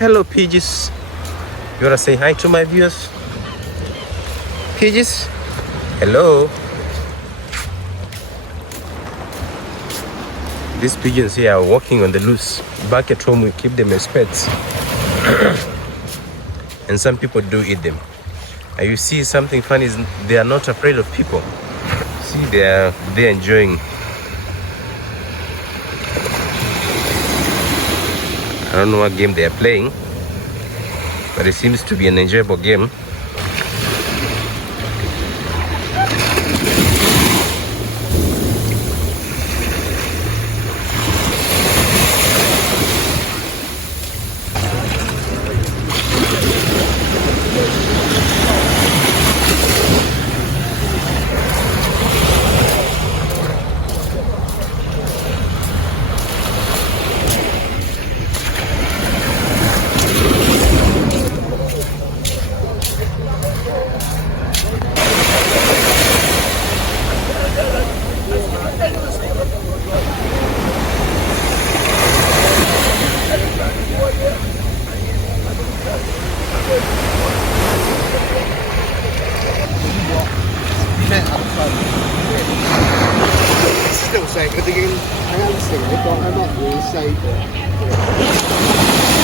Hello, Peaches. You wanna say hi to my viewers? Peaches? Hello. These pigeons here are walking on the loose. Back at home, we keep them as pets. And some people do eat them. And you see something funny is they are not afraid of people. See, they're enjoying. I don't know what game they are playing, but it seems to be an enjoyable game. Still saying, but again, I am saying it, but I'm not really saying it.